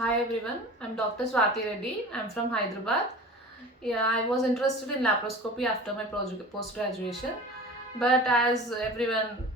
Hi everyone, I'm Dr. Swati Reddy. I'm from Hyderabad. Yeah, I was interested in laparoscopy after my post-graduation. But as everyone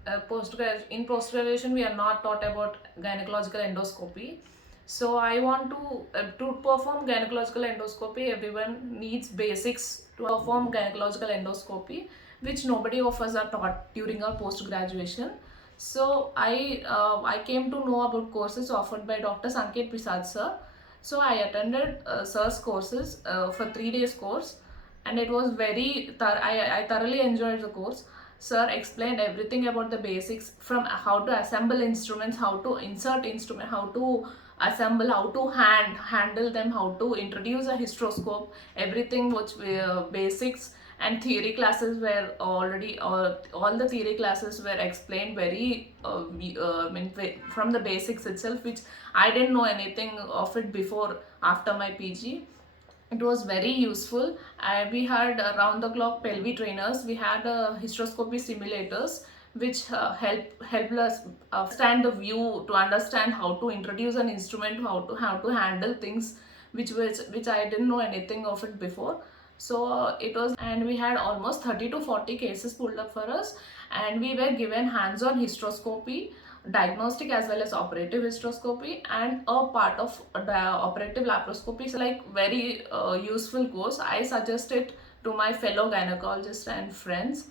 in post-graduation, we are not taught about gynecological endoscopy. So I want to perform gynecological endoscopy. Everyone needs basics to perform gynecological endoscopy, which nobody of us are taught during our post-graduation. So I came to know about courses offered by Dr. Sanket Pisat sir. So I attended sir's courses for 3 days course, and it was I thoroughly enjoyed the course. Sir explained everything about the basics, from how to assemble instruments, how to insert instrument, how to assemble, how to handle them, how to introduce a hysteroscope, everything which basics. And theory classes were already all the theory classes were explained very from the basics itself, which I didn't know anything of it before. After my PG, it was very useful. We had around the clock pelvic trainers, we had hysteroscopy simulators, which helped us stand the view, to understand how to introduce an instrument, how to handle things, which I didn't know anything of it before. So it was, and we had almost 30 to 40 cases pulled up for us, and we were given hands-on hysteroscopy, diagnostic as well as operative hysteroscopy, and a part of the operative laparoscopy. So like very useful course. I suggest it to my fellow gynecologists and friends.